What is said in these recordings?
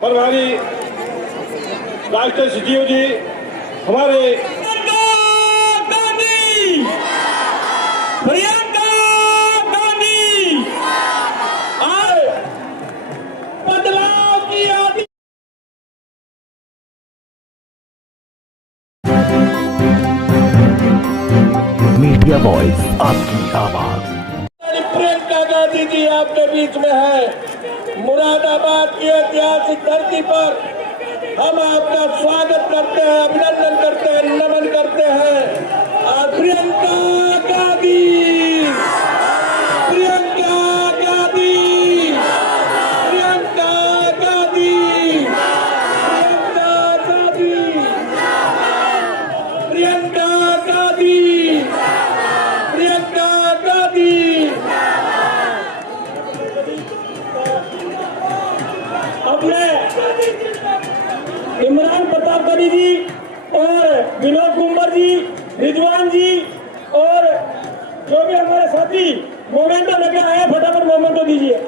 प्रभारी राष्ट्रीय सचिव जी हमारे प्रियंका गांधी आए बदलाव की आदि मीडिया वॉइस आपकी आवाज। प्रियंका गांधी जी आपके बीच में है। मुरादाबाद की ऐतिहासिक धरती पर हम आपका स्वागत करते हैं, अभिनंदन करते हैं, नमन करते हैं। और प्रियंका गांधी, प्रियंका गांधी, प्रियंका गांधी, प्रियंका गांधी, प्रियंका गांधी, प्रियंका गांधी। अपने इमरान प्रतापगढ़ी जी और विनोद कुंवर जी, रिजवान जी और जो भी हमारे साथी मोमेंटो लेके आए, फटाफट मोमेंटो दीजिए।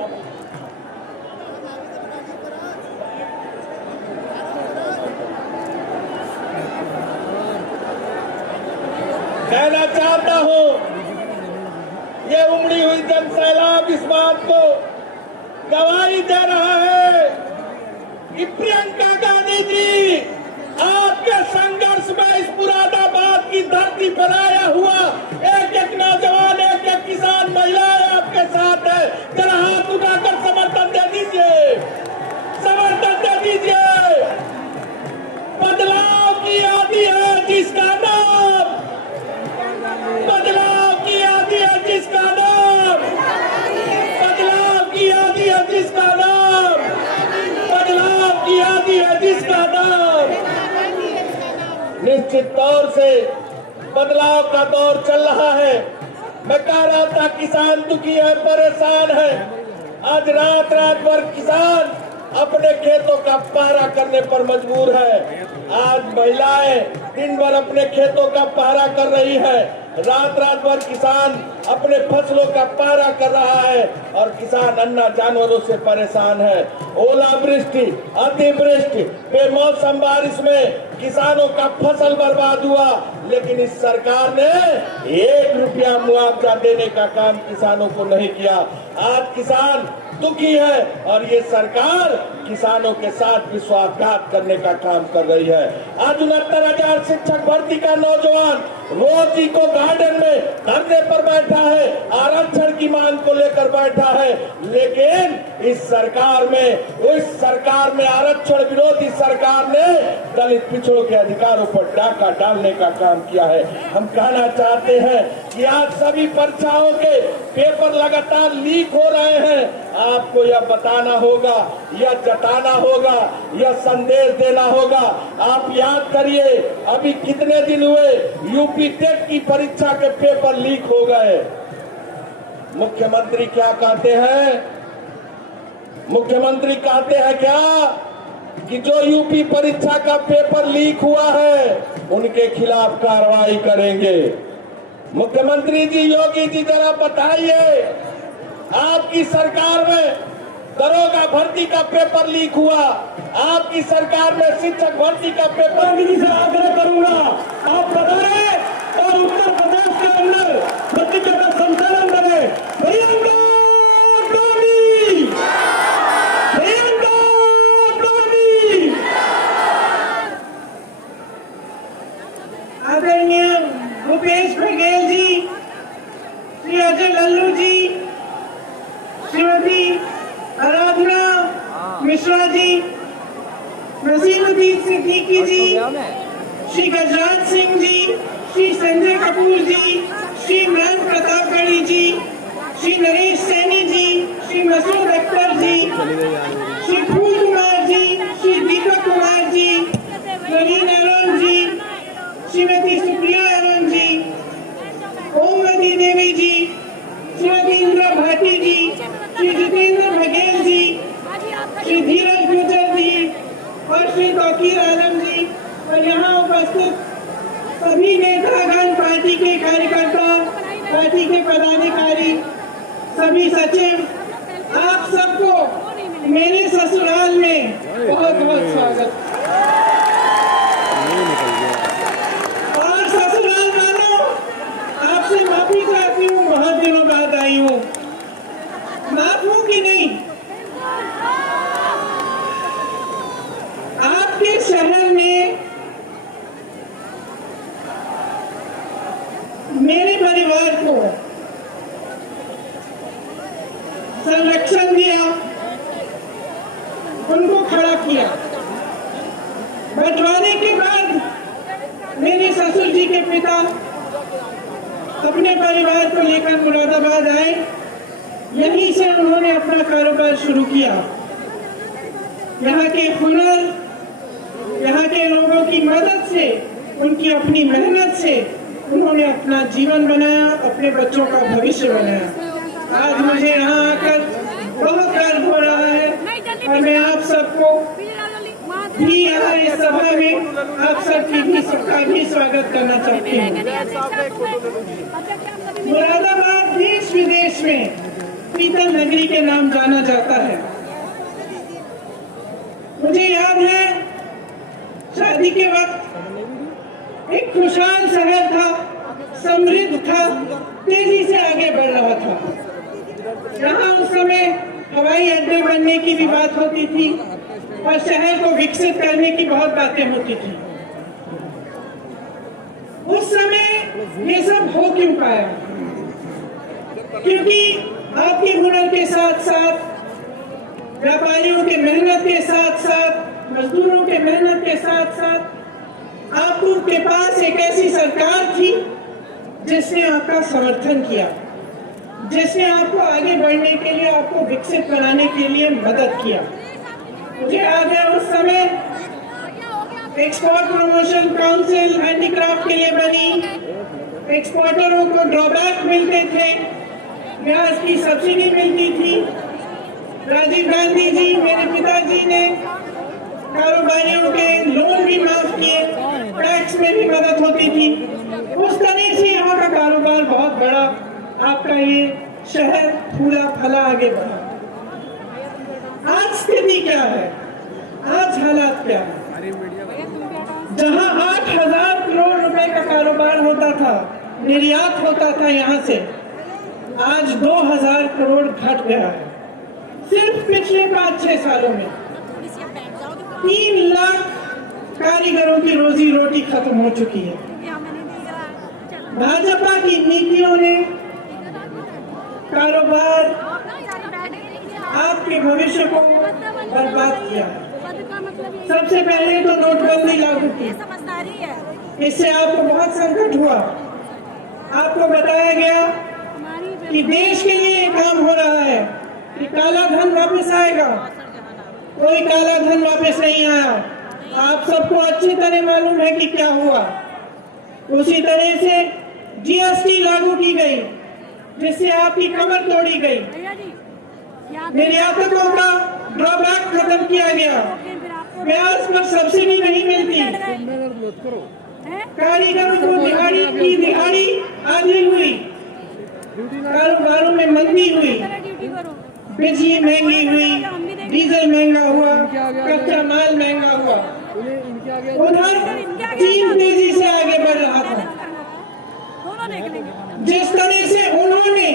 कहना चाहता हूं, ये उमड़ी हुई जन सैलाब इस बात को गवाही दे रहा है कि प्रियंका गांधी जी आपके संघर्ष में इस मुरादाबाद की धरती पर आया हुआ एक एक नौजवान, एक एक किसान, महिलाएं आपके साथ है। जरा हाथ उठाकर समर्थन दे दीजिए, समर्थन दे दीजिए। बदलाव की आदि है जिसका नाम, बदलाव की आदि है जिसका नाम, बदलाव की आदि है जिसका नाम, बदलाव की आदि है जिसका नाम। निश्चित तौर से बदलाव का दौर चल रहा है। मैं कह रहा था किसान दुखी है, परेशान है। आज रात रात भर किसान अपने खेतों का पहरा करने पर मजबूर है। आज महिलाएं दिन भर अपने खेतों का पहरा कर रही है। रात रात भर किसान अपने फसलों का पहरा कर रहा है और किसान अन्ना जानवरों से परेशान है। ओलावृष्टि, अतिवृष्टि, बेमौसम बारिश में किसानों का फसल बर्बाद हुआ, लेकिन इस सरकार ने 1 रुपया मुआवजा देने का काम किसानों को नहीं किया। आज किसान दुखी है और ये सरकार किसानों के साथ विश्वासघात करने का काम कर रही है। आज 69,000 शिक्षक भर्ती का नौजवान रोज इको गार्डन में धरने पर बैठा है, आरक्षण की मांग को लेकर बैठा है, लेकिन इस सरकार में आरक्षण विरोधी सरकार ने दलित पिछड़ों के अधिकारों पर डाका डालने का काम किया है। हम कहना चाहते हैं कि आज सभी परीक्षाओं के पेपर लगातार लीक हो रहे हैं। आपको यह बताना होगा, यह जताना होगा, यह संदेश देना होगा। आप याद करिए, अभी कितने दिन हुए यूपी टेट की परीक्षा के पेपर लीक हो गए। मुख्यमंत्री क्या कहते हैं? मुख्यमंत्री कहते हैं क्या कि जो यूपी परीक्षा का पेपर लीक हुआ है उनके खिलाफ कार्रवाई करेंगे। मुख्यमंत्री जी, योगी जी, जरा बताइए, आपकी सरकार में दरोगा भर्ती का पेपर लीक हुआ, आपकी सरकार में शिक्षक भर्ती का पेपर लीक। से आग्रह करूंगा आप बताएं और उत्तर प्रदेश के अंदर भर्ती का संचालन करें। प्रियंका गांधी, प्रियंका गांधी। आदरणीय भूपेश बघेल जी, श्री अजय लल्लू जी, श्रीमती आराधना मिश्रा जी, नसीरुद्दीन सिद्दीकी जी, श्री गजराज सिंह जी, श्री संजय कपूर जी, श्री इमरान प्रतापगढ़ी जी, श्री नरेश सैनी जी, श्री मसूद अख्तर जी, श्री फूल कुमार जी, श्री दीपक कुमार जी, नवीन अरुण जी, श्रीमती सुप्रिया अरुण जी, ओमवती देवी जी, श्रीमती इंदिरा भाटी जी, श्री जितेंद्र बघेल जी, श्री धीरज गुजर जी और श्री तौकीर आलम जी और यहाँ उपस्थित सभी नेतागण, पार्टी के कार्यकर्ता, पार्टी के पदाधिकारी, सभी सचिव, आप सबको मेरे ससुराल में बहुत बहुत स्वागत। और ससुराल वालों, आपसे माफी चाहती हूँ, बहुत दिनों बाद आई हूँ। माफ हूँ कि नहीं? आपके शहर में मेरे परिवार को संरक्षण दिया, उनको खड़ा किया। बंटवारे के बाद मेरे ससुर जी के पिता अपने परिवार को लेकर मुरादाबाद आए। यहीं से उन्होंने अपना कारोबार शुरू किया। यहाँ के हुनर, यहाँ के लोगों की मदद से, उनकी अपनी मेहनत से उन्होंने अपना जीवन बनाया, अपने बच्चों का भविष्य बनाया। आज मुझे यहाँ आकर बहुत गर्व हो रहा है और मैं आप सबको भी यहाँ इस सभा में आप सबका भी स्वागत करना चाहती हूँ। मुरादाबाद देश विदेश में पीतल नगरी के नाम जाना जाता है। मुझे याद है शादी के वक्त एक खुशहाल शहर था, समृद्ध था, तेजी से आगे बढ़ रहा था। यहाँ उस समय हवाई अड्डे बनने की भी बात होती थी और शहर को विकसित करने की बहुत बातें होती थी। उस समय ये सब हो क्यों पाया? क्योंकि आपके हुनर के साथ साथ, व्यापारियों के मेहनत के साथ साथ, मजदूरों के मेहनत के साथ साथ आपके पास एक ऐसी सरकार थी जिसने आपका समर्थन किया, जिसने आपको आगे बढ़ने के लिए, आपको विकसित बनाने के लिए मदद किया। मुझे याद है उस समय एक्सपोर्ट प्रमोशन काउंसिल हैंडीक्राफ्ट के लिए बनी। एक्सपोर्टरों को ड्रॉबैक मिलते थे, ब्याज की सब्सिडी मिलती थी। राजीव गांधी जी, मेरे पिताजी ने कारोबारियों के लोन भी माफ किए, टैक्स में भी मदद होती थी। उस तरह से यहाँ का कारोबार बहुत बड़ा, आपका ये शहर फूला फला आगे बढ़ा। आज स्थिति क्या है? आज हालात क्या है? जहाँ 8,000 करोड़ रुपए का कारोबार होता था, निर्यात होता था यहाँ से, आज 2,000 करोड़ घट गया है। सिर्फ पिछले 5-6 सालों में 3 लाख कारीगरों की रोजी रोटी खत्म हो चुकी है। भाजपा की नीतियों ने कारोबार, आपके भविष्य को बर्बाद किया। सबसे पहले तो नोटबंदी लागू की, इससे आपको बहुत संकट हुआ। आपको बताया गया कि देश के लिए काम हो रहा है कि काला धन वापस आएगा। कोई काला धन वापस नहीं आया। आप सबको अच्छी तरह मालूम है कि क्या हुआ। उसी तरह से जीएसटी लागू की गई, जिससे आपकी कमर तोड़ी गई। निर्यातकों का ड्रॉबैक खत्म किया गया, ब्याज पर सब्सिडी नहीं मिलती, कारीगरों को दिहाड़ी आधी हुई, कारोबारों में मंदी हुई, बिजली महंगी हुई, डीजल महंगा हुआ, कच्चा माल महंगा हुआ। उधर चीन तेजी से आगे बढ़ रहा था। जिस तरह से उन्होंने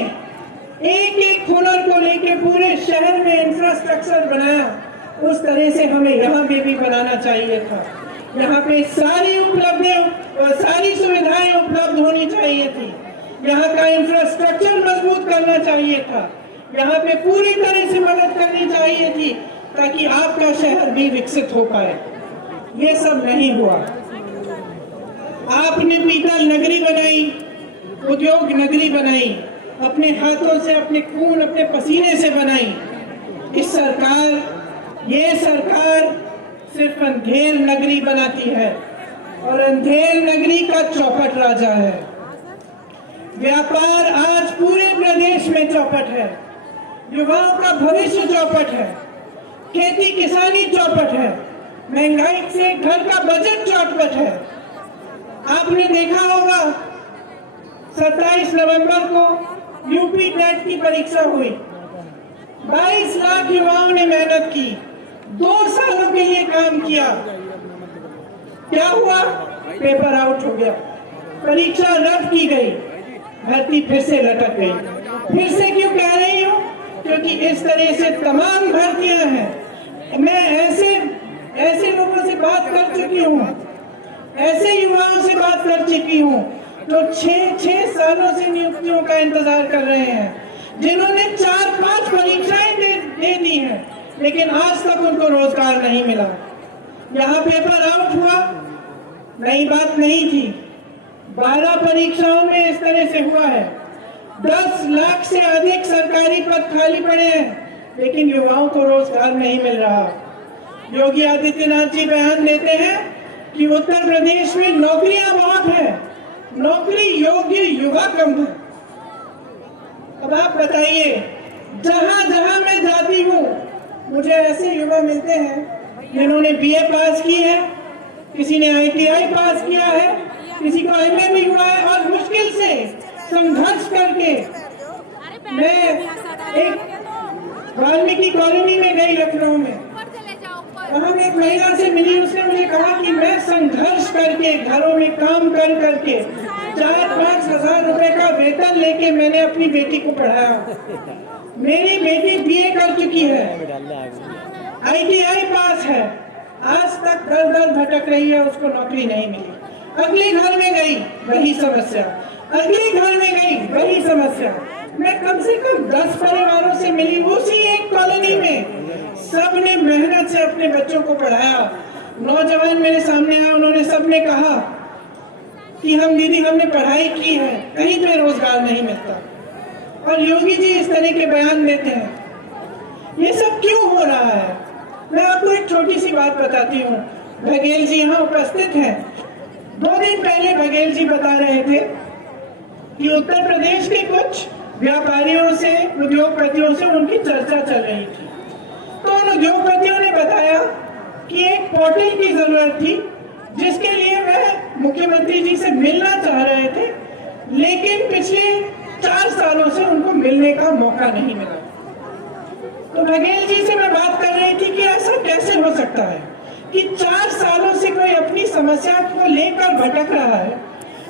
एक एक हुनर को लेके पूरे शहर में इंफ्रास्ट्रक्चर बनाया, उस तरह से हमें यहाँ पे भी बनाना चाहिए था। यहाँ पे सारी उपलब्धियां और सारी सुविधाएं उपलब्ध होनी चाहिए थी। यहाँ का इंफ्रास्ट्रक्चर मजबूत करना चाहिए था। यहाँ पे पूरी तरह से मदद करनी चाहिए थी ताकि आपका शहर भी विकसित हो पाए। ये सब नहीं हुआ। आपने पीतल नगरी बनाई, उद्योग नगरी बनाई, अपने हाथों से, अपने खून, अपने पसीने से बनाई। ये सरकार सिर्फ अंधेर नगरी बनाती है और अंधेर नगरी का चौपट राजा है। व्यापार आज पूरे प्रदेश में चौपट है, युवाओं का भविष्य चौपट है, खेती किसानी चौपट है, महंगाई से घर का बजट चौपट है। आपने देखा होगा 27 नवंबर को यूपी टेट की परीक्षा हुई। 22 लाख युवाओं ने मेहनत की, 2 सालों के लिए काम किया। क्या हुआ? पेपर आउट हो गया, परीक्षा रद्द की गई, भर्ती फिर से लटक गई। फिर से क्यों कह रही हूँ? क्योंकि इस तरह से तमाम भर्तियां हैं। मैं ऐसे लोगों से बात कर चुकी हूँ, ऐसे युवाओं से बात कर चुकी हूँ जो 6 सालों से नियुक्तियों का इंतजार कर रहे हैं, जिन्होंने 4-5 परीक्षाएं दे दी हैं, लेकिन आज तक उनको रोजगार नहीं मिला। यहाँ पेपर आउट हुआ, नई बात नहीं थी। 12 परीक्षाओं में इस तरह से हुआ है। 10 लाख से अधिक सरकारी पद खाली पड़े हैं, लेकिन युवाओं को रोजगार नहीं मिल रहा। योगी आदित्यनाथ जी बयान देते हैं कि उत्तर प्रदेश में नौकरियां बहुत है, नौकरी योग्य युवा कम है। अब आप बताइए, जहां जहां मैं जाती हूँ मुझे ऐसे युवा मिलते हैं जिन्होंने BA पास की है, किसी ने ITI पास किया है, किसी को MA भी हुआ है, और मुश्किल से संघर्ष करके मैं एक वाल्मीकि कॉलोनी में गई लखनऊ में, वहां में एक महिला से मिली। उसने मुझे कहा कि मैं संघर्ष करके घरों में काम कर करके 4-5 हजार रुपए का वेतन लेके मैंने अपनी बेटी को पढ़ाया। मेरी बेटी BA कर चुकी है, ITI पास है, आज तक दर भटक रही है, उसको नौकरी नहीं मिली। अगले घर में गई, वही समस्या, अगले घर में गई, वही समस्या। मैं कम से कम 10 परिवारों से मिली उसी एक कॉलोनी में, सबने मेहनत से अपने बच्चों को पढ़ाया। नौजवान मेरे सामने आए, उन्होंने सबने कहा कि हम दीदी हमने पढ़ाई की है, कहीं पे रोजगार नहीं मिलता। और योगी जी इस तरह के बयान देते हैं। ये सब क्यों हो रहा है? मैं आपको एक छोटी सी बात बताती हूँ। बघेल जी यहाँ उपस्थित हैं। 2 दिन पहले बघेल जी बता रहे थे कि उत्तर प्रदेश के कुछ व्यापारियों से, उद्योगपतियों से उनकी चर्चा चल रही थी। तो उन उद्योगपतियों ने बताया कि एक पोर्टल की जरूरत थी, जिसके लिए वह मुख्यमंत्री जी से मिलना चाह रहे थे, लेकिन पिछले 4 सालों से उनको मिलने का मौका नहीं मिला। तो बघेल जी से मैं बात कर रही थी कि ऐसा कैसे हो सकता है कि 4 सालों से कोई अपनी समस्या को लेकर भटक रहा है।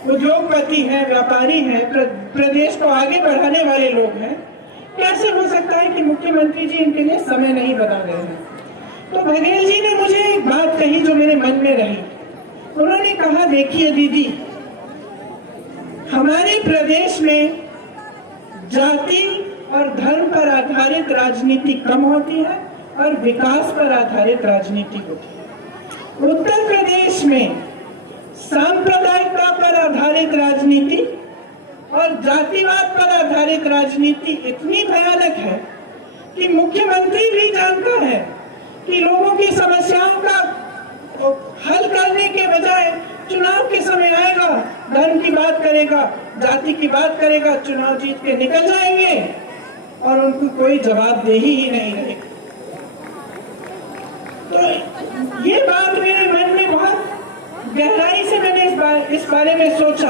उद्योगपति है, व्यापारी है, प्रदेश को आगे बढ़ाने वाले लोग हैं, कैसे हो सकता है कि मुख्यमंत्री जी इनके लिए समय नहीं बता रहे हैं? तो बघेल जी ने मुझे एक बात कही जो मेरे मन में रही। उन्होंने कहा, देखिए दीदी, हमारे प्रदेश में जाति और धर्म पर आधारित राजनीति कम होती है और विकास पर आधारित राजनीति होती है। उत्तर प्रदेश में सांप्रदायिकता पर आधारित राजनीति और जातिवाद पर आधारित राजनीति इतनी भयानक है कि मुख्यमंत्री भी जानता है कि लोगों की समस्याओं का हल करने के बजाय चुनाव के समय आएगा, धर्म की बात करेगा, जाति की बात करेगा, चुनाव जीत के निकल जाएंगे और उनको कोई जवाबदेही ही नहीं रहेगी। तो ये बात मेरे मन में बहुत गहराई से मैंने इस बारे में सोचा।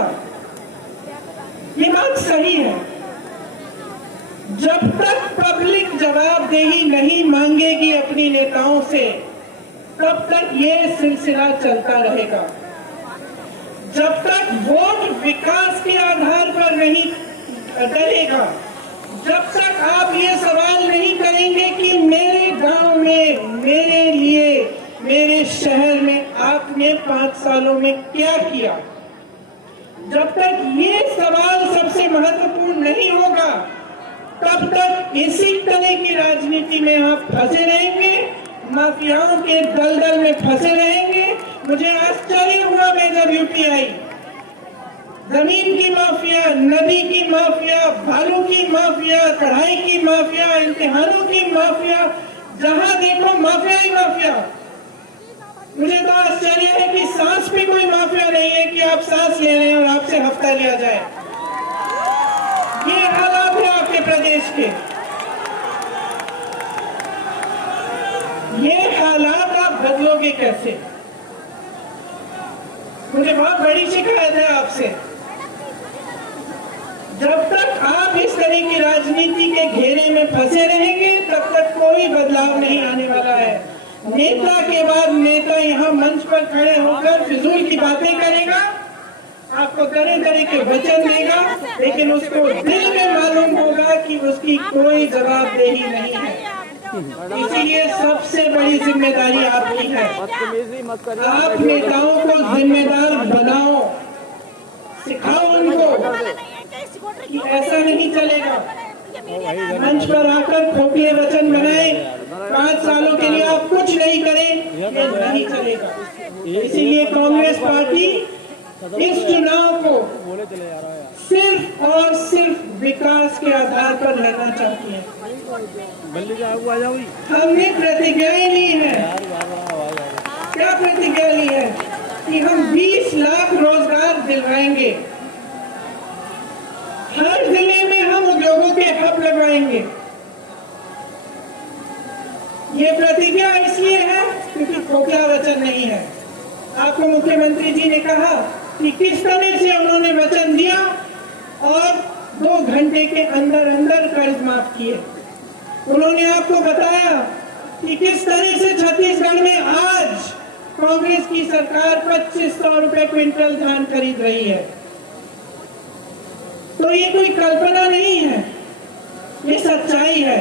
ये बात सही है। जब तक पब्लिक जवाबदेही नहीं मांगेगी अपनी नेताओं से, तब तक ये सिलसिला चलता रहेगा। जब तक वोट विकास के आधार पर नहीं डलेगा, जब तक आप ये सवाल नहीं करेंगे कि मेरे गांव में, मेरे लिए, मेरे शहर में आपने 5 सालों में क्या किया, जब तक ये सवाल सबसे महत्वपूर्ण नहीं होगा, तब तक इसी तरह की राजनीति में आप फंसे रहेंगे, माफियाओं के दलदल में फंसे रहेंगे। मुझे आश्चर्य हुआ मैं जब यूपी आई, जमीन की माफिया, नदी की माफिया, भालू की माफिया, कढ़ाई की माफिया, इम्तिहानों की माफिया, जहां देखो माफिया ही माफिया। मुझे तो आश्चर्य है कि सांस पे कोई माफिया नहीं है कि आप सांस ले रहे हैं और आपसे हफ्ता लिया जाए। ये हालात है आपके प्रदेश के। ये हालात आप बदलोगे कैसे? मुझे बहुत बड़ी शिकायत है आपसे। जब तक आप इस तरह की राजनीति के घेरे में फंसे रहेंगे तब तक कोई बदलाव नहीं आने वाला है। नेता के बाद नेता यहाँ मंच पर खड़े होकर फिजूल की बातें करेगा, आपको तरह तरह के वचन देगा, लेकिन उसको दिल में मालूम होगा कि उसकी कोई जवाबदेही नहीं है। इसीलिए सबसे बड़ी जिम्मेदारी आपकी है। आप नेताओं को जिम्मेदार बनाओ, सिखाओ उनको कि ऐसा नहीं चलेगा। मंच पर आकर खोखले वचन बनाए, 5 सालों के लिए आप कुछ नहीं करें, ये नहीं चलेगा। इसीलिए कांग्रेस पार्टी इस चुनाव को सिर्फ और सिर्फ विकास के आधार पर लड़ना चाहती है। हमने प्रतिज्ञाएं ली है। क्या प्रतिज्ञा ली है? कि हम 20 लाख रोजगार दिलवाएंगे, हर जिले में हम उद्योगों के हब लगवाएंगे। ये प्रतिज्ञा इसलिए है क्योंकि खोखला वचन नहीं है। आपको मुख्यमंत्री जी ने कहा कि किस तरह से उन्होंने वचन दिया और 2 घंटे के अंदर अंदर कर्ज माफ किए। उन्होंने आपको बताया कि किस तरह से छत्तीसगढ़ में आज कांग्रेस की सरकार 2500 रुपए क्विंटल धान खरीद रही है। तो ये कोई कल्पना नहीं है, ये सच्चाई है।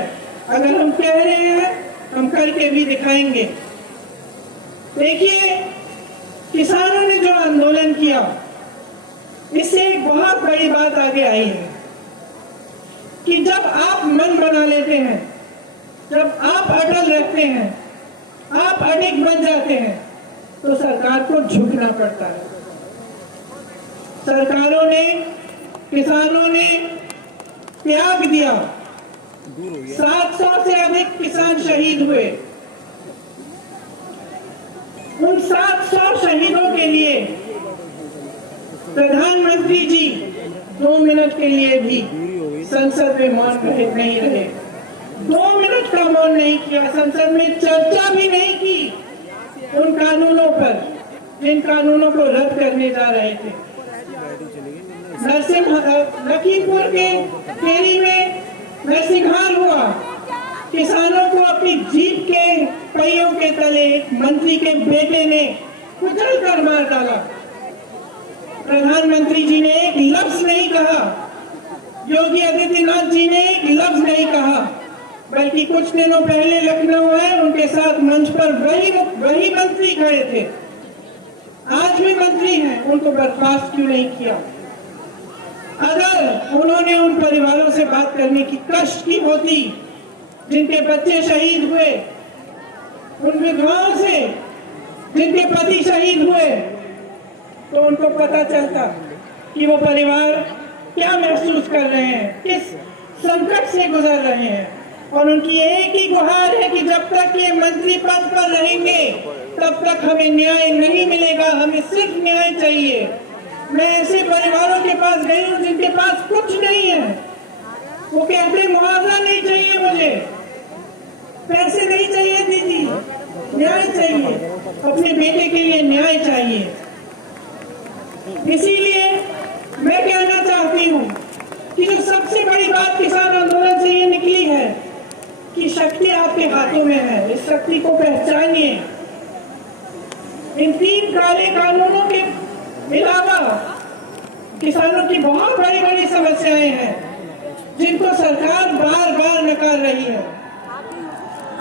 अगर हम कह रहे हैं, हम करके भी दिखाएंगे। देखिए, किसानों ने जो आंदोलन किया, इससे एक बहुत बड़ी बात आगे आई है कि जब आप मन बना लेते हैं, जब आप अटल रहते हैं, आप अडिग बन जाते हैं, तो सरकार को झुकना पड़ता है। सरकारों ने, किसानों ने त्याग दिया। 700 से अधिक किसान शहीद हुए। उन 700 शहीदों के लिए प्रधानमंत्री जी 2 मिनट के लिए भी संसद में मौन नहीं रहे। 2 मिनट का मौन नहीं किया, संसद में चर्चा भी नहीं की उन कानूनों पर जिन कानूनों को रद्द करने जा रहे थे। लखीमपुर के केरी में नरसिंहार हुआ, किसानों को अपनी जीप के पहियों के तले मंत्री के बेटे ने कुचल कर मार डाला। प्रधानमंत्री जी ने एक लफ्ज नहीं कहा, योगी आदित्यनाथ जी ने एक लफ्ज नहीं कहा, बल्कि कुछ दिनों पहले लखनऊ आए, उनके साथ मंच पर वही मंत्री खड़े थे, आज भी मंत्री हैं, उनको बर्खास्त क्यों नहीं किया? अगर उन्होंने उन परिवारों से बात करने की कष्ट की होती जिनके बच्चे शहीद हुए, उन विधवाओं से जिनके पति शहीद हुए, तो उनको पता चलता कि वो परिवार क्या महसूस कर रहे हैं, किस संकट से गुजर रहे हैं। और उनकी एक ही गुहार है कि जब तक ये मंत्री पद पर रहेंगे तब तक हमें न्याय नहीं मिलेगा, हमें सिर्फ न्याय चाहिए। मैं ऐसे परिवारों के पास गई हूँ जिनके पास कुछ नहीं है, वो कहते मुआवजा नहीं चाहिए, मुझे पैसे नहीं चाहिए दीदी, न्याय चाहिए, अपने बेटे के लिए न्याय चाहिए। इसीलिए मैं कहना चाहती हूँ कि जो सबसे बड़ी बात किसान आंदोलन से ये निकली है कि शक्ति आपके हाथों में है, इस शक्ति को पहचानिए। इन 3 काले कानूनों के अलावा किसानों की बहुत बड़ी बड़ी समस्याएं हैं जिनको सरकार बार बार नकार रही है।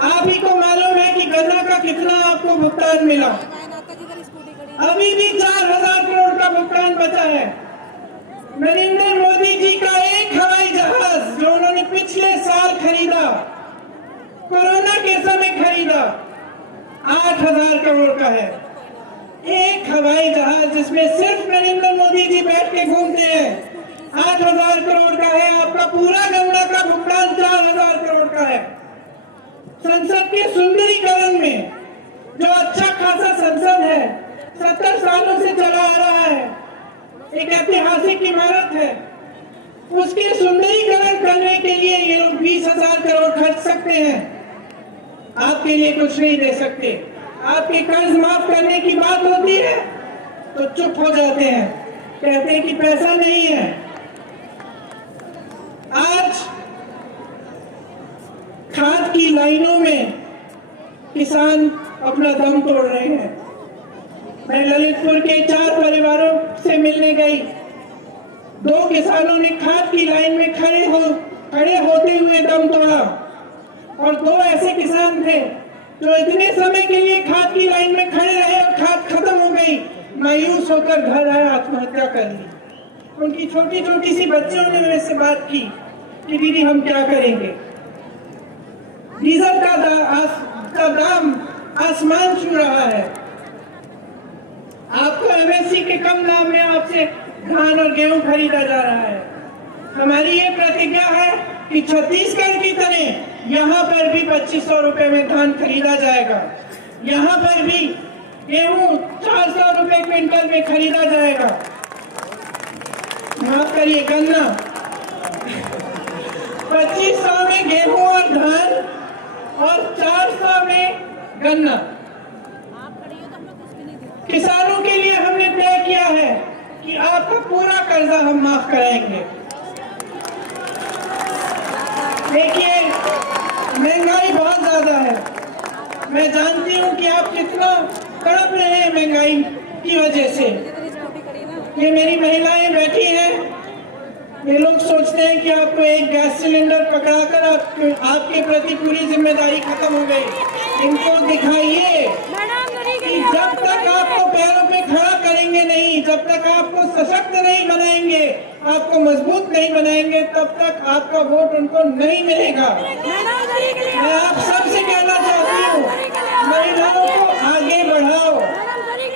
आप ही को मालूम है कि गन्ना का कितना आपको भुगतान मिला, अभी भी 4000 करोड़ का भुगतान बचा है। नरेंद्र मोदी जी का एक हवाई जहाज जो उन्होंने पिछले साल खरीदा, कोरोना के समय खरीदा, 8000 करोड़ का है। एक हवाई जहाज जिसमें सिर्फ नरेंद्र मोदी जी बैठ के घूमते हैं, 8000 करोड़ का है। आपका पूरा गन्ना का भुगतान 4000 करोड़ का है। संसद के सुंदरीकरण में जो अच्छा खासा संसद है, 70 सालों से चला आ रहा है, एक ऐतिहासिक इमारत है, उसके सुंदरीकरण करने के लिए ये लोग 20,000 करोड़ खर्च सकते हैं, आपके लिए कुछ नहीं दे सकते। आपके कर्ज माफ करने की बात होती है तो चुप हो जाते हैं, कहते हैं कि पैसा नहीं है। लाइनों में किसान अपना दम तोड़ रहे हैं। मैं ललितपुर के 4 परिवारों से मिलने गई। 2 किसानों ने खाद की लाइन में खड़े होते हुए दम तोड़ा और 2 ऐसे किसान थे जो इतने समय के लिए खाद की लाइन में खड़े रहे और खाद खत्म हो गई, मायूस होकर घर आए, आत्महत्या कर ली। उनकी छोटी छोटी सी बच्चियों ने मेरे से बात की कि दीदी हम क्या करेंगे। डीजल का दाम आसमान छू रहा है। आपको एमएसपी के कम दाम में आपसे धान और गेहूं खरीदा जा रहा है। हमारी ये प्रतिज्ञा है कि छत्तीसगढ़ की तरह यहाँ पर भी 2500 रुपए में धान खरीदा जाएगा। यहाँ पर भी गेहूं 400 रुपए क्विंटल में खरीदा जाएगा। माफ करिए, गन्ना 2500 में गेहूं और धान और 400 में गन्ना। किसानों के लिए हमने तय किया है कि आपका पूरा कर्जा हम माफ कराएंगे। देखिए, महंगाई बहुत ज्यादा है। मैं जानती हूँ कि आप कितना तड़प रहे हैं महंगाई की वजह से। ये मेरी महिलाएं बैठी हैं, ये लोग सोचते हैं कि आपको एक गैस सिलेंडर पकड़ाकर आपके प्रति पूरी जिम्मेदारी खत्म हो गई। इनको दिखाइए कि जब तक आपको पैरों पे खड़ा करेंगे नहीं, जब तक आपको सशक्त नहीं बनाएंगे, आपको मजबूत नहीं बनाएंगे, तब तक आपका वोट उनको नहीं मिलेगा। मैं आप सबसे कहना चाहती हूँ, महिलाओं को आगे बढ़ाओ।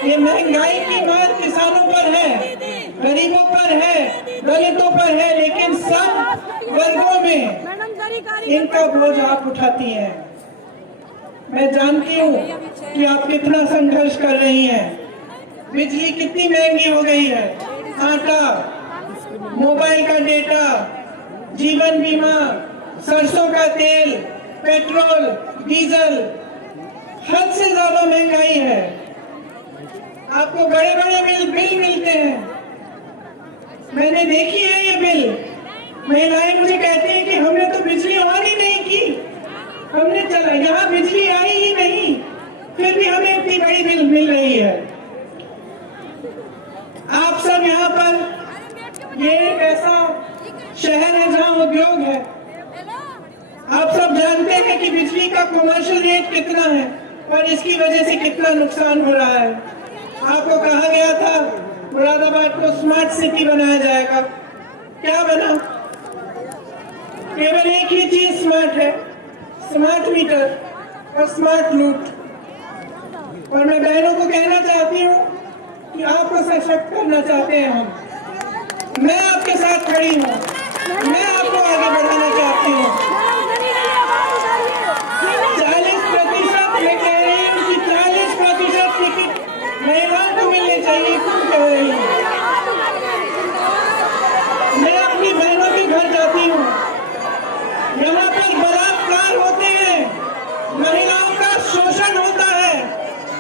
ये महंगाई की मार किसानों पर है, गरीबों पर है, दलितों पर है, लेकिन सब वर्गों में इनका बोझ आप उठाती हैं। मैं जानती हूँ कि आप कितना संघर्ष कर रही हैं। बिजली कितनी महंगी हो गई है, आटा, मोबाइल का डेटा, जीवन बीमा, सरसों का तेल, पेट्रोल, डीजल, हद से ज्यादा महंगाई है। आपको बड़े बड़े बिल मिलते हैं। मैंने देखी है ये बिल। महिलाएं मुझे कहती हैं कि हमने तो बिजली ऑन ही नहीं की, हमने चला, यहाँ बिजली आई ही नहीं, फिर भी हमें इतनी बड़ी बिल मिल रही है। आप सब यहाँ पर, ये एक ऐसा शहर है जहाँ उद्योग है। आप सब जानते हैं कि बिजली का कमर्शियल रेट कितना है और इसकी वजह से कितना नुकसान हो रहा है। आपको कहा गया था मुरादाबाद को स्मार्ट सिटी बनाया जाएगा। क्या बना? केवल एक ही चीज स्मार्ट है, स्मार्ट मीटर और स्मार्ट लूट। और मैं बहनों को कहना चाहती हूँ कि आपको सशक्त करना चाहते हैं हम। मैं आपके साथ खड़ी हूँ, मैं आपको आगे बढ़ाना चाहती हूँ। 40% मैं कह रही हूँ कि 40% टिकट महिलाओं को मिलने चाहिए। क्यों कह रही हूँ? मैं अपनी बहनों के घर जाती हूँ, यहाँ पर बलात्कार होते हैं, महिलाओं का शोषण होता है,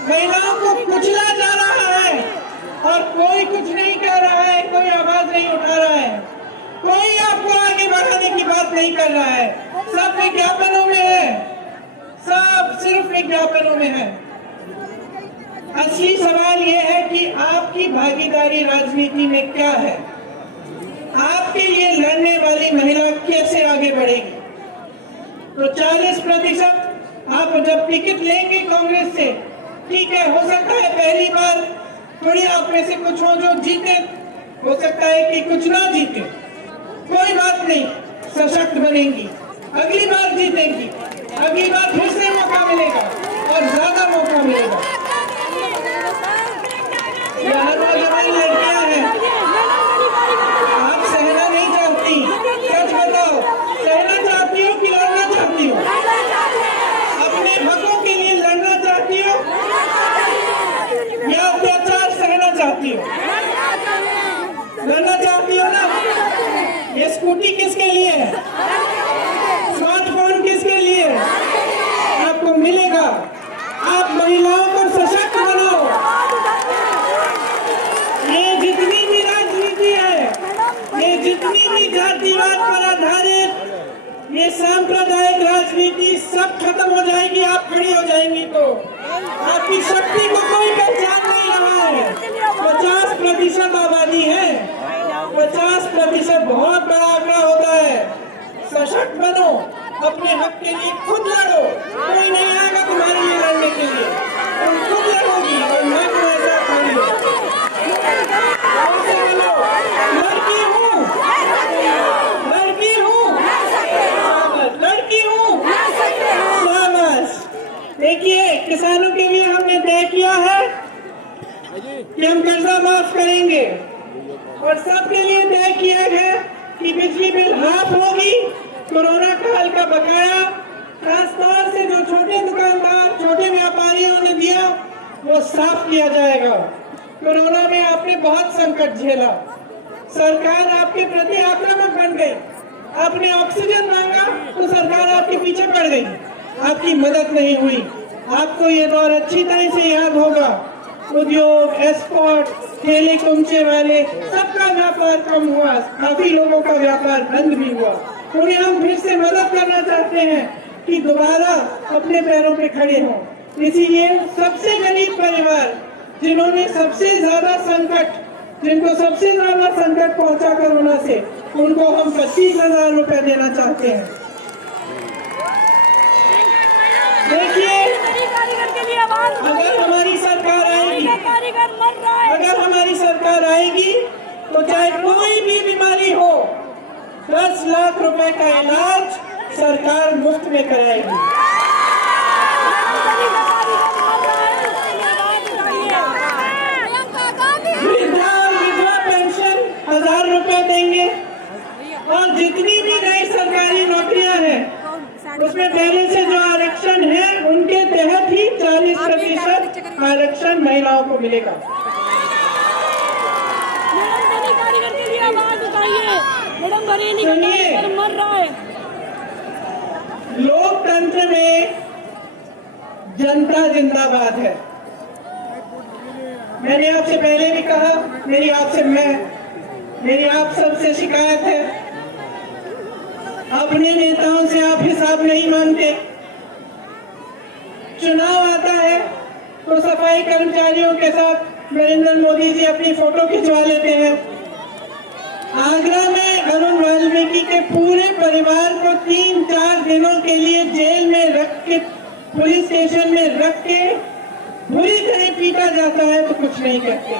महिलाओं को कुचला जा रहा है और कोई कुछ नहीं कह रहा है, कोई आवाज नहीं उठा रहा है, कोई आपको आगे बढ़ाने की बात नहीं कर रहा है। सब विज्ञापनों में है, सब सिर्फ विज्ञापनों में है। असली सवाल यह है कि आपकी भागीदारी राजनीति में क्या है? आपके लिए लड़ने वाली महिला कैसे आगे बढ़ेगी? तो 40% आप जब टिकट लेंगे कांग्रेस से, ठीक है, हो सकता है पहली बार थोड़ी आप में से कुछ हो जो जीते, हो सकता है कि कुछ ना जीते, कोई बात नहीं, सशक्त बनेंगी, अगली बार जीतेंगी, अगली बार फिर से मौका मिलेगा और ज्यादा मौका मिलेगा। यह नौजवान लड़कियां हैं, आप सहना नहीं चाहती, सच बताओ, सहना चाहती हो कि लड़ना चाहती हो? अपने हकों के लिए लड़ना चाहती हो या अत्याचार सहना चाहती हो? लड़ना चाहती हो ना? ये स्कूटी किसके लिए है? स्मार्टफोन किसके लिए है? आपको मिलेगा। आप महिलाओं को कि हम कर्जा माफ करेंगे और सबके लिए तय किया है कि बिजली बिल हाफ होगी। कोरोना काल का बकाया खासतौर से जो छोटे दुकानदार, छोटे व्यापारियों ने दिया, वो साफ किया जाएगा। कोरोना में आपने बहुत संकट झेला, सरकार आपके प्रति आक्रामक बन गई। आपने ऑक्सीजन मांगा तो सरकार आपके पीछे पड़ गई, आपकी मदद नहीं हुई। आपको ये दौर अच्छी तरह से याद होगा। उद्योग, एक्सपोर्ट, ठेले कुमचे वाले सबका व्यापार कम हुआ, काफी लोगों का व्यापार बंद भी हुआ। उन्हें हम फिर से मदद करना चाहते हैं कि दोबारा अपने पैरों पे खड़े हों। इसीलिए सबसे गरीब परिवार, जिन्होंने सबसे ज्यादा संकट, जिनको सबसे ज्यादा संकट पहुंचा कोरोना से, उनको हम 25,000 रुपए देना चाहते हैं। देखिए, अगर हमारी सरकार आएगी, अगर हमारी सरकार आएगी तो चाहे कोई भी बीमारी हो, 10 लाख रुपए का इलाज सरकार मुफ्त में कराएगी। वृद्धा और विधवा पेंशन 1000 रुपए देंगे और जितनी भी नई सरकारी नौकरियां हैं उसमें पहले से जो आरक्षण है उनके तहत ही 40% आरक्षण महिलाओं को मिलेगा। सुनिए, लोकतंत्र में जनता जिंदाबाद है। मैंने आपसे पहले भी कहा, मेरी आप सबसे शिकायत है, अपने नेताओं से आप हिसाब नहीं मांगते। चुनाव आता है तो सफाई कर्मचारियों के साथ नरेंद्र मोदी जी अपनी फोटो खिंचवा लेते हैं। आगरा में अरुण वाल्मीकि के पूरे परिवार को 3-4 दिनों के लिए जेल में रख के, पुलिस स्टेशन में रख के बुरी तरह पीटा जाता है तो कुछ नहीं करते,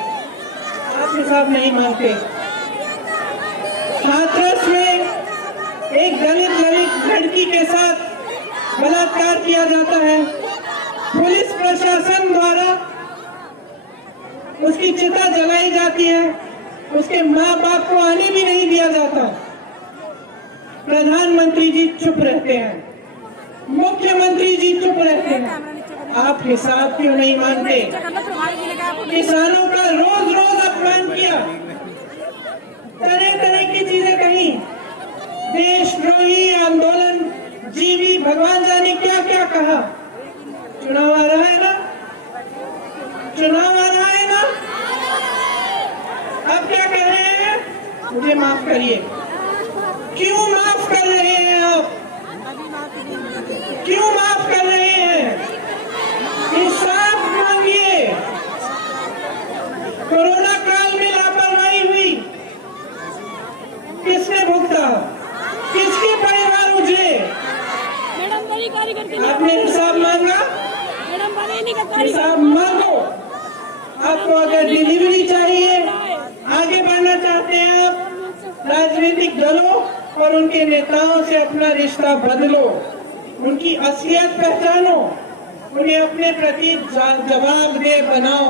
आप हिसाब नहीं मांगते। हाथरस में एक दलित लड़की के साथ बलात्कार किया जाता है, पुलिस प्रशासन द्वारा उसकी चिता जलाई जाती है, उसके माँ बाप को आने भी नहीं दिया जाता। प्रधानमंत्री जी चुप रहते हैं, मुख्यमंत्री जी चुप रहते हैं, आप हिसाब क्यों नहीं मानते? किसानों का रोज रोज अपमान किया, तरह तरह की चीजें कही, देशद्रोही आंदोलन जीवी, भगवान जाने क्या क्या कहा। चुनाव आ रहा है ना, चुनाव आ रहा है ना, अब क्या कह रहे हैं? मुझे माफ करिए। क्यों माफ कर रहे हैं आप? क्यों माफ कर रहे हैं? हिसाब मांगिए। कोरोना काल में लापरवाही हुई, किसने भुगता? किसके परिवार उजड़े? आपने हिसाब मांगा, हिसाब मांगो। आपको अगर डिलीवरी चाहिए, आगे बढ़ना चाहते हैं आप, राजनीतिक दलों और उनके नेताओं से अपना रिश्ता बदलो, उनकी असलियत पहचानो, उन्हें अपने प्रति जवाबदेह बनाओ,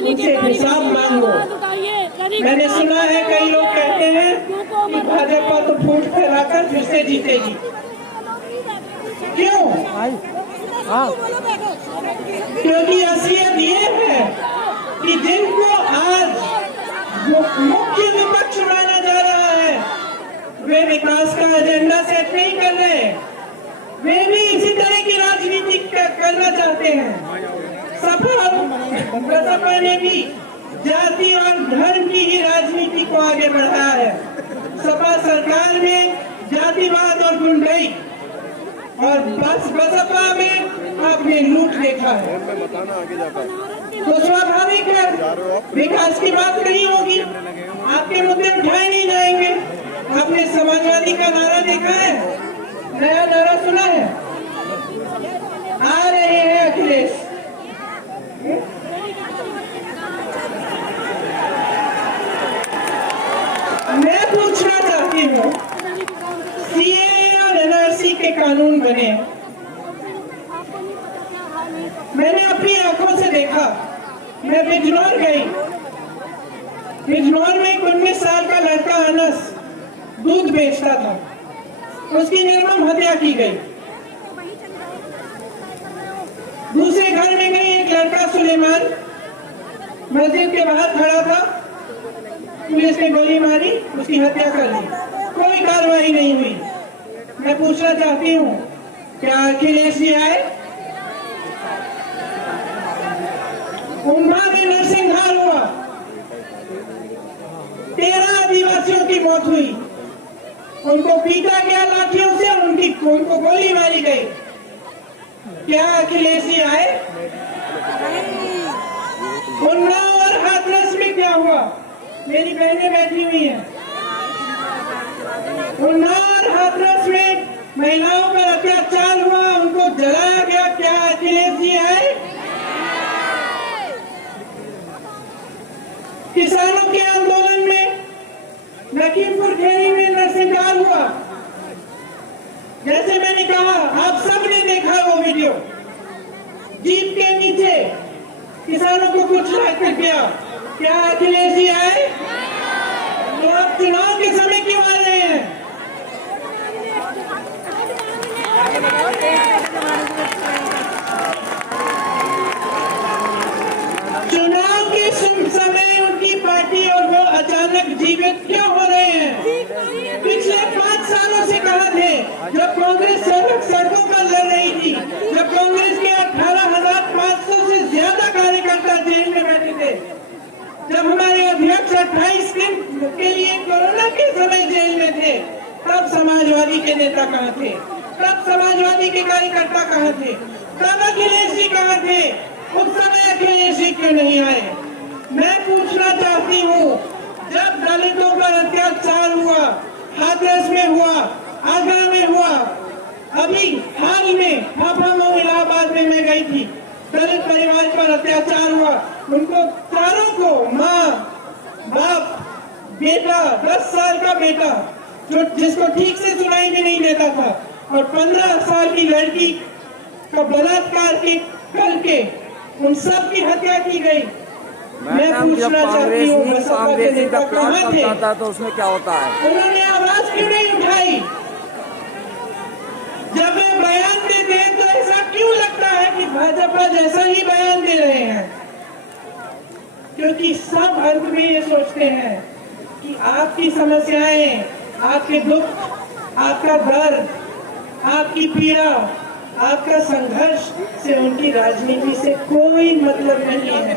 उनसे हिसाब मांगो। मैंने सुना है कई लोग कहते हैं कि भाजपा तो फूट फैलाकर फिर से जीतेगी। क्यों? क्योंकि असलियत ये है कि जिनको आज मुख्य विपक्ष माना जा रहा है, वे विकास का एजेंडा सेट नहीं कर रहे, वे भी इसी तरह की राजनीति करना चाहते हैं। सपा ने भी जाति और धर्म की ही राजनीति को आगे बढ़ाया है। सपा सरकार में जातिवाद और गुंडाई, और बसपा में आपने लूट देखा है। तो स्वाभाविक है विकास की बात कही होगी, आपके मुद्दे उठाए नहीं जाएंगे। आपने समाजवादी का नारा देखा है, नया नारा सुना है? आ रहे हैं अखिलेश। मैं पूछना चाहती हूँ, सीएए और एनआरसी के कानून बने, मैंने अपनी आंखों से देखा मैं बिजनौर गई। बिजनौर में एक 19 साल का लड़का अनस दूध बेचता था, उसकी निर्मम हत्या की गई। दूसरे घर में गई, एक लड़का सुलेमान मस्जिद के बाहर खड़ा था, पुलिस ने गोली मारी, उसकी हत्या कर दी, कोई कार्रवाई नहीं हुई। मैं पूछना चाहती हूँ, क्या अखिलेश जी आए? उम्मा में नरसिंहार हुआ, 13 आदिवासियों की मौत हुई, उनको पीटा गया लाठियों से और उनको गोली मारी गई। क्या अखिलेश जी आए? उन्नाव और हाथरस में क्या हुआ? मेरी बहनें बैठी हुई हैं। उन्नाव और हाथरस में महिलाओं पर अत्याचार हुआ, उनको जलाया गया। क्या अखिलेश जी आए? किसानों के आंदोलन में लखीमपुर खीरी में नरसिंहार हुआ। जैसे मैंने कहा, आप सबने देखा वो वीडियो, जीप के नीचे किसानों को कुछ लाकर गया। क्या अखिलेश जी आए? तो आप चुनाव के समय क्यों आ रहे हैं? चुनाव के समय उनकी पार्टी और वो अचानक जीवित क्यों हो रहे हैं? पिछले 5 सालों से कहा थे, जब कांग्रेस सड़कों पर लड़ रही थी, जब कांग्रेस के 18,500 से ज्यादा कार्यकर्ता जेल में बैठे थे, जब हमारे अध्यक्ष 28 दिन के लिए कोरोना के समय जेल में थे, तब समाजवादी के नेता कहाँ थे? तब समाजवादी के कार्यकर्ता कहाँ थे? तब अखिलेश जी कहाँ थे? उस समय अखिलेश जी क्यों नहीं आए? मैं पूछना चाहती हूँ, जब दलितों पर अत्याचार हुआ, हाथरस में हुआ, आगरा में हुआ, अभी हाल में हाफामऊ इलाहाबाद में मैं गई थी, दलित परिवार पर अत्याचार हुआ, उनको चारों को, माँ, बाप, बेटा, 10 साल का बेटा जो जिसको ठीक से सुनाई भी नहीं देता था, और 15 साल की लड़की का बलात्कार करके उन सब की हत्या की गई। मैं पूछना चाहती हूँ, बसपा के नेता कहाँ थे? तो उसमें क्या होता है? उन्होंने आवाज क्यों नहीं उठाई? जब वे बयान देते हैं तो ऐसा क्यों लगता है कि भाजपा जैसा ही बयान दे रहे हैं? क्योंकि सब अंत में ये सोचते हैं कि आपकी समस्याएं, आपके दुख, आपका दर्द, आपकी पीड़ा, आपका संघर्ष से उनकी राजनीति से कोई मतलब नहीं है।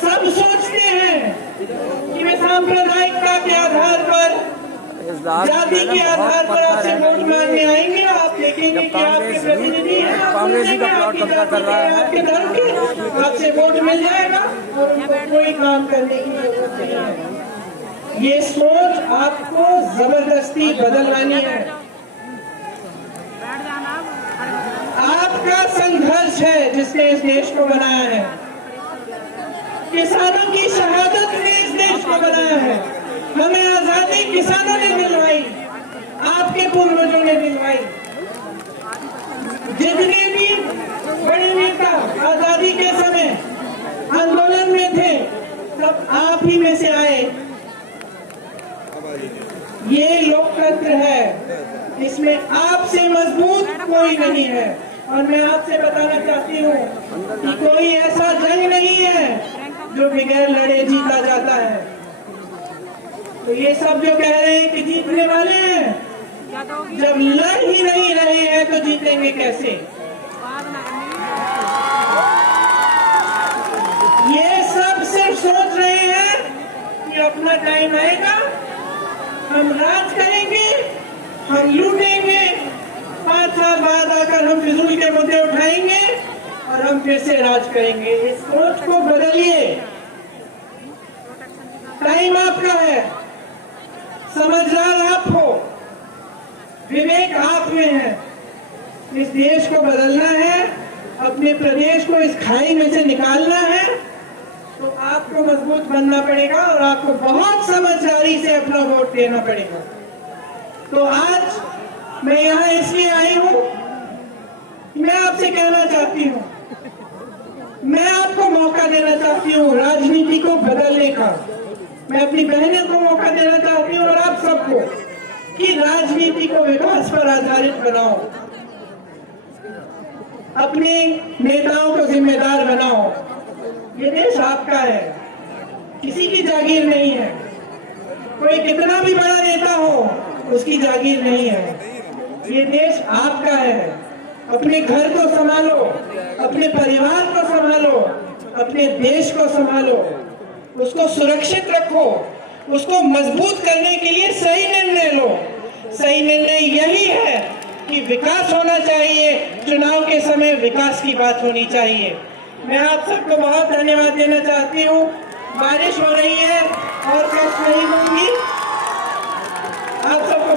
सब सोचते हैं कि वे सांप्रदायिकता के आधार पर, जाति के आधार पर आपसे वोट मांगने आएंगे, आप देखेंगे कि आपके प्रतिनिधि हैं, आपके दल के, आपसे वोट मिल जाएगा और उनको कोई काम करने की जरूरत नहीं है। ये सोच आपको जबरदस्ती बदलवानी है। आपका संघर्ष है जिसने इस देश को बनाया है। किसानों की शहादत ने इस देश को बनाया है। हमें आजादी किसानों ने दिलवाई, आपके पूर्वजों ने दिलवाई। जितने भी बड़े नेता आजादी के समय आंदोलन में थे, सब आप ही में से आए। ये लोकतंत्र है, इसमें आपसे मजबूत कोई नहीं है। और मैं आपसे बताना चाहती हूँ कि कोई ऐसा जंग नहीं है जो बगैर लड़े जीता जाता है। तो ये सब जो कह रहे हैं कि जीतने वाले हैं, जब लड़ ही नहीं रहे हैं तो जीतेंगे कैसे? ये सब सिर्फ सोच रहे हैं कि अपना टाइम आएगा, हम राज करेंगे, हम लूटेंगे, 5 साल बाद आकर हम फिजूल के मुद्दे उठाएंगे और हम फिर से राज करेंगे। इस सोच को बदलिए, टाइम आपका है, समझदार आप हो, विवेक आप में है। इस देश को बदलना है, अपने प्रदेश को इस खाई में से निकालना है, तो आपको मजबूत बनना पड़ेगा और आपको बहुत समझदारी से अपना वोट देना पड़ेगा। तो आज मैं यहाँ इसलिए आई हूँ, मैं आपसे कहना चाहती हूँ, मैं आपको मौका देना चाहती हूँ राजनीति को बदलने का। मैं अपनी बहनों को मौका देना चाहती हूँ और आप सबको कि राजनीति को विकास पर आधारित बनाओ, अपने नेताओं को जिम्मेदार बनाओ। ये देश आपका है, किसी की जागीर नहीं है। कोई कितना भी बड़ा नेता हो उसकी जागीर नहीं है। ये देश आपका है। अपने घर को संभालो, अपने परिवार को संभालो, अपने देश को संभालो, उसको सुरक्षित रखो, उसको मजबूत करने के लिए सही निर्णय लो। सही निर्णय यही है कि विकास होना चाहिए, चुनाव के समय विकास की बात होनी चाहिए। मैं आप सबको बहुत धन्यवाद देना चाहती हूँ। बारिश हो रही है और कष्ट नहीं दूंगी। आप सबको